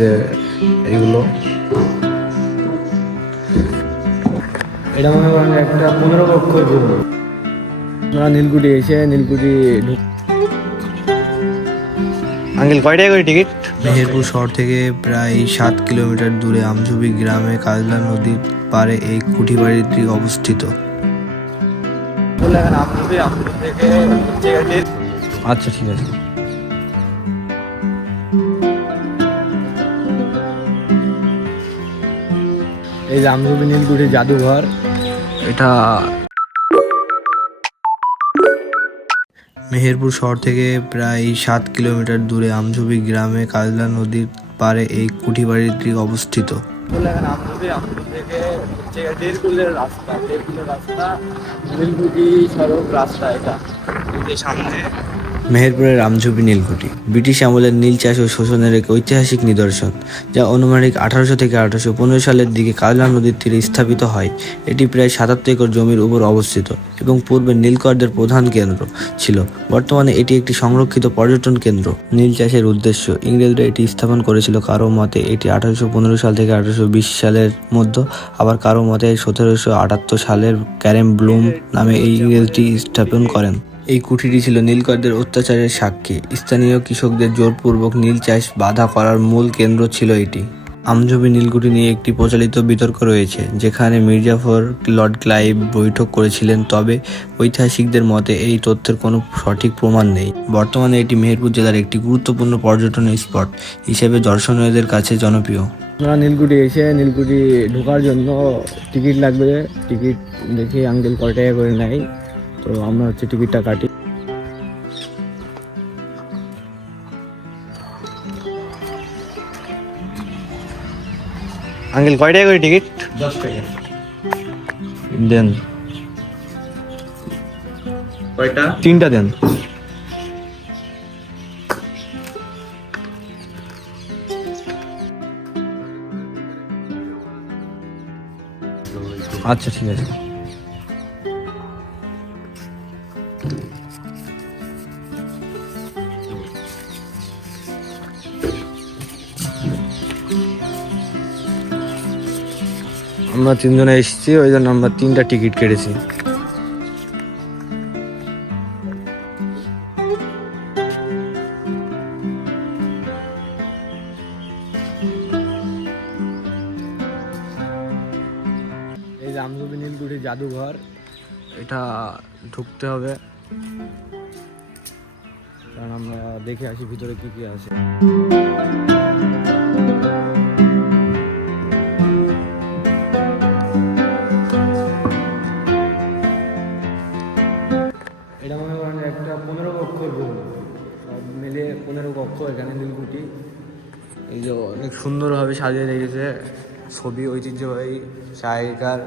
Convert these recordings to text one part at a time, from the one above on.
যে এইগুলো এটা মনে করেন একটা 15 কক্ষ রুম। আমরা নীলকুঠি এসে নীলকুঠি আঙ্কেল কয় টাকা করে টিকিট? মেহেরপুর শহর থেকে প্রায় 7 কিলোমিটার দূরে আমঝুবি গ্রামে কাজলা নদীর পাড়ে এই কুঠি বাড়িটি অবস্থিত। আচ্ছা ঠিক আছে। এই যে আমঝুবি নীলকুঠি জাদুঘর, এটা মেহেরপুর শহর থেকে প্রায় 7 কিলোমিটার দূরে আমঝুবি গ্রামে কাজলা নদীর পাড়ে এই কুঠি বাড়িটি অবস্থিত। নীলকুঠি সড়ক রাস্তা, এটা সামনে মেহেরপুরের আমঝুবি নীলকুঠি ব্রিটিশ আমলের নীল চাষ ও শোষণের এক ঐতিহাসিক নিদর্শন, যা আনুমানিক 1800 থেকে 1815 সালের দিকে কাজলা নদীর তীরে স্থাপিত হয়। এটি প্রায় 77 একর জমির উপর অবস্থিত এবং পূর্বে নীলকরদের প্রধান কেন্দ্র ছিল। বর্তমানে এটি একটি সংরক্ষিত পর্যটন কেন্দ্র। নীল চাষের উদ্দেশ্য ইংরেজরা এটি স্থাপন করেছিল। কারো মতে এটি 1815 সাল থেকে 1820 সালের মধ্যে, আবার কারো মতে 1778 সালের ক্যারেম ব্লুম নামে এই ইংরেজটি স্থাপন করেন। এই কুঠিটি ছিল নীলকরদের অত্যাচারের সাক্ষী। স্থানীয় কৃষকদের জোরপূর্বক নীল চাষ বাধা করার মূল কেন্দ্র ছিল এটি। আমঝুবি নীলকুঠি নিয়ে একটি প্রচলিত বিতর্ক রয়েছে, যেখানে মির্জাফর লর্ড ক্লাইভ বৈঠক করেছিলেন, তবে ঐতিহাসিকদের মতে এই তথ্যের কোনো সঠিক প্রমাণ নেই। বর্তমানে এটি মেহেরপুর জেলার একটি গুরুত্বপূর্ণ পর্যটন স্পট হিসেবে দর্শনীয়দের কাছে জনপ্রিয়। আমরা নীলকুঠি এসে নীলকুঠি ঢোকার জন্য টিকিট লাগবে। টিকিট দেখি আঙ্কেল কয় টাকা করে নেয়, তো আমরা টিকিটটা কাটি। আঙ্কেল কয় টাকা করে টিকিট? 10 টাকা। দেন কয়টা? 3টা দেন। আচ্ছা ঠিক আছে। আমরা 3 জনে এসেছি, ওই জন্য আমরা 3টা টিকিট কেটেছি। এই যে আমঝুবি নীলকুঠি জাদুঘর, এটা ঢুকতে হবে, কারণ আমরা দেখে আসি ভিতরে কি কি আছে। এটা মনে করেন একটা 15 কক্ষ রুম, সব মিলিয়ে 15 কক্ষ এখানে নীলকুঠি। এই যে অনেক সুন্দরভাবে সাজিয়ে রেখেছে, ছবি ঐতিহ্যবাহী আগেকার।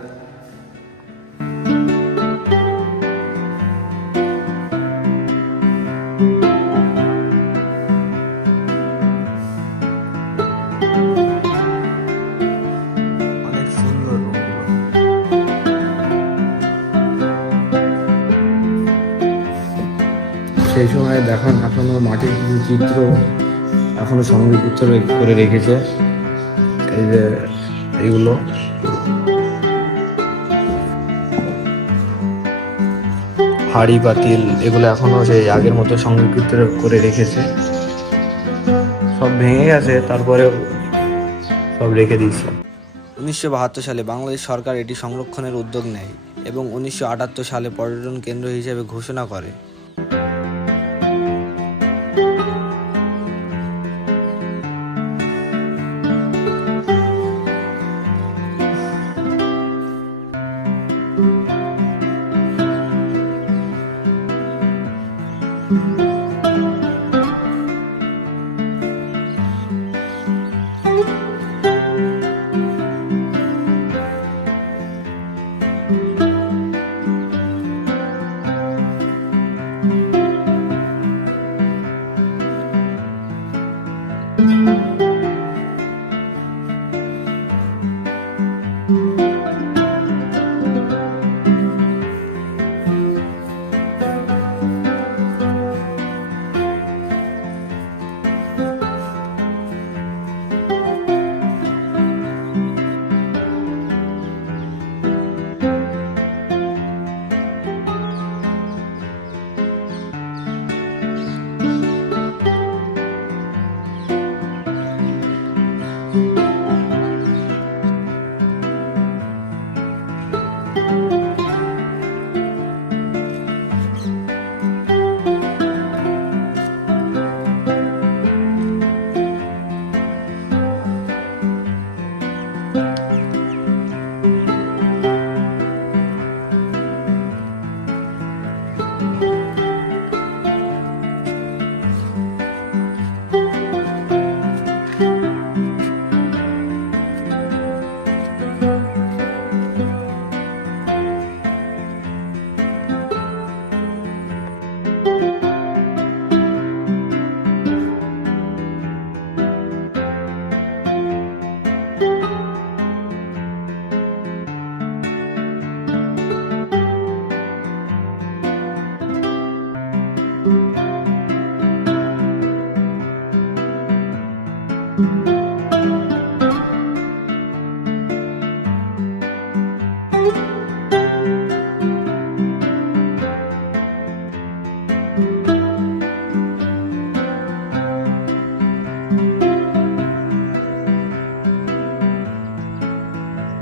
অনেক সুন্দর রুমগুলো। সেই সময় এখনো মাটির কিছু চিত্র এখনো সংরক্ষিত করে রেখেছে। এই যে এইগুলো হাঁড়ি পাতিল, এগুলো এখনো সেই আগের মতো সংরক্ষিত করে রেখেছে। সব ভেঙে গেছে, তারপরেও সব রেখে দিয়েছে। 1972 সালে বাংলাদেশ সরকার এটি সংরক্ষণের উদ্যোগ নেয় এবং 1978 সালে পর্যটন কেন্দ্র হিসেবে ঘোষণা করে।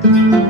আছে।